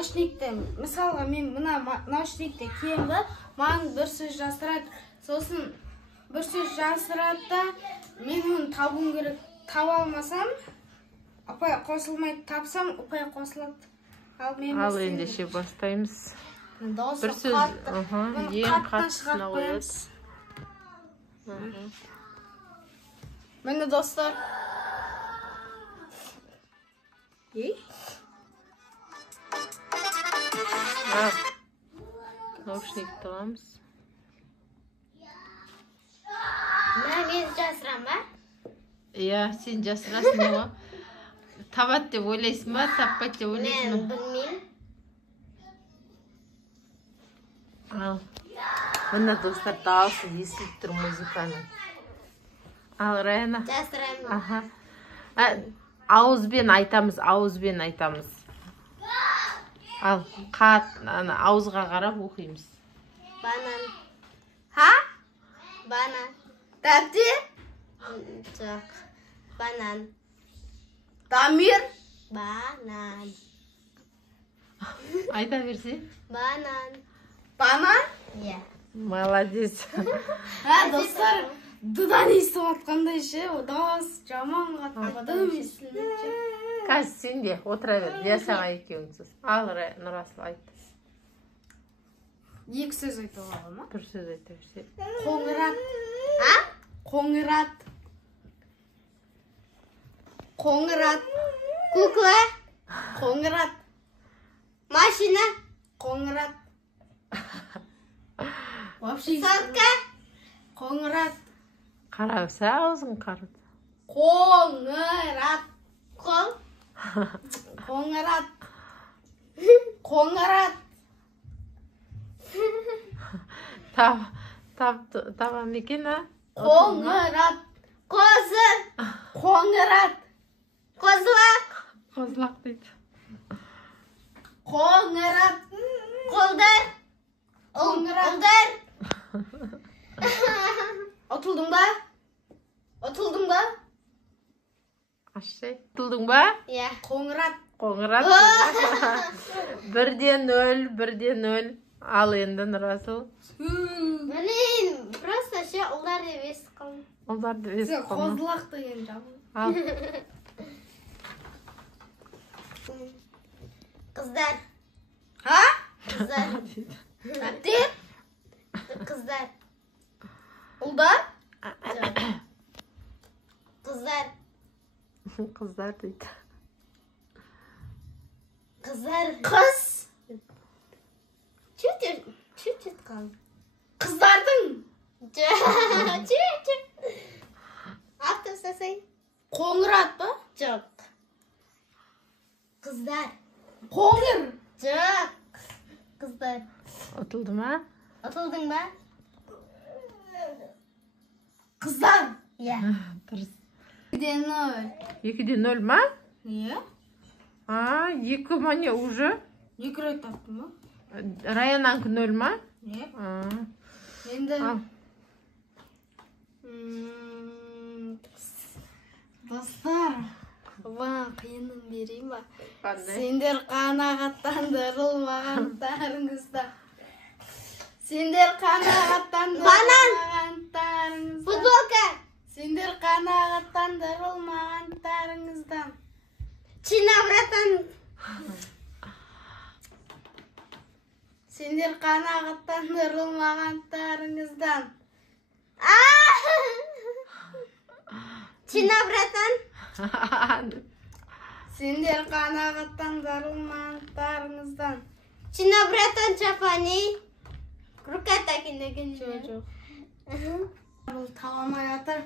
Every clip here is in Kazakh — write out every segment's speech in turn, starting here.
наушникті, мысалға мен мына наушникті кием ба, маған бір сөз жасырады. Сосын бір сөз жасырады да, мен оны табуым керек. Таба алмасам, ұпай қосылмайды, тапсам, ұпай қосылады. Ал ендеше бастаймыз. Бір сөз, ең қаттысына қояды. Мені достар. Наушникті аламыз. Мен жасырам ба? Иә, сен жасырасың ба? Табат деп ойлайсың ба, таппайды деп ойлайсың ба? Мен білмеймін. Ал, мына достар дауысы естіліп тұр музыканы. Ал, Раяна? Жасырам. Ауызбен айтамыз, ауызбен айтамыз. Ал, ауызға қарап оқимыз. Банан. Ха? Банан. Тәпті? Жоқ. Банан. Дамир? Банан. Айта берсе? Банан. Банан? Иә. Молодец. Достар, дудан естіп атқандай ше, дауыс жаман қатты естілмейді. Қазір сен де отыра бер, жасаға екеуіңсіз. Ал, Нұрасыл айт. Екі сөз айтып алады ма? Бір сөз айта берсе. Қоңырат. Қоңырат. Қоңырат. Кукла. Қоңырат. Машина. Қоңырат. Сотка. Қоңырат. Қарауса аузың қарыды. Қоңырат. Қол. Қоңырат. Қоңырат. Табам екен, а? Қоңырат. Қозы. Қоңырат. Қозлақ. Қозлақ дейді. Қоңырат. Қолдар. Қоңырат. Отылдың ба? Отылдың ба? Ашай. Тұлдың ба? Иә. Қоңырат. Қоңырат. 1-0. Ал енді Нұрасыл. Блин, просто ше ұлдар деп естіп қалдым. Ұлдар деп естіп қалдым. Қозлақ деген жаман. Ал. Қыздар. Ха? Қыздар. Әпте? Қыздар. Ұлдар? Қыздар. Қыздар дейді. Қыздар. Қыз? Чуть-чуть қалды. Қыздардың? Чуть-чуть. Ақтып сасай. Қоңырат ба? Жоқ. Қыздар. Қоңыр? Жоқ. Қыздар. Отылды ма? Отылдың ба? Қыздар? Иә. Дұрыс. 2-0. 2-0 ма? Иә? 2 ма не уже? 2 рет таптым ба? Раянанкі 0 ма? Иә. Енді... Достар, оған қиынын берейін ба? Сендер қанағаттандырылмағандарыңызда. Сендер қанағаттандырылмағандарыңызда. Футболка. Сендер қанағаттандырылмағандарыңыздан. Чина, братан. Сендер қанағаттандырылмағандарыңыздан. Чина, братан. Сендер қанағаттандырылмағандарыңыздан. Чина, братан, чапани. Рука такин. Жоқ. Бұл таламай атыр.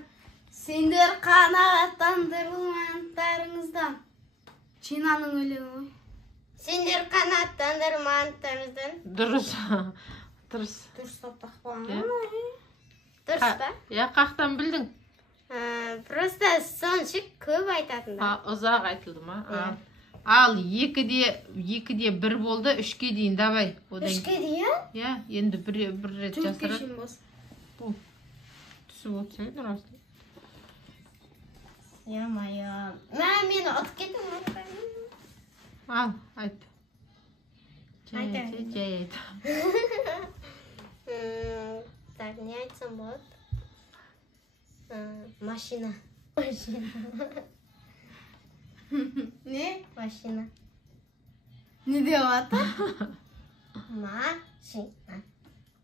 Сендер қанағаттандырылмағандарыңыздан. Чинаның өлеңі ғой. Сендер қанағаттандырылмағандарыңыздан. Дұрыс. Дұрыстап тақпаған. Дұрыс па? Я қақтан білдің? Просто соншы көп айтатында. Ұзақ айтылды ма? Ал 2-де 1 болды, 3-ке дейін давай. 3-ке дейін? Я, енді бір рет жасырады. Түмкешін бос. Түсіп отсай, Нұрасыл. Я-майя. Мені ұтып кеттім. Ал, айт. Жай жай айт. Так, не айтсам болады. Машина. Машина. Ne? Машина. Ne diyor hatta? Машина.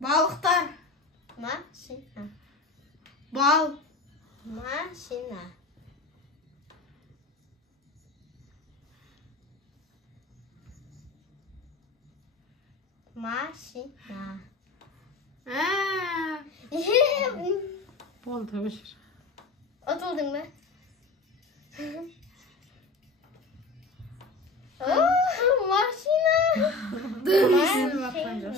Balıklar. Машина. Bal. Машина. Машина. Ha. Болды өшір. Otuldun mu? Maşina. Dur. Maşina.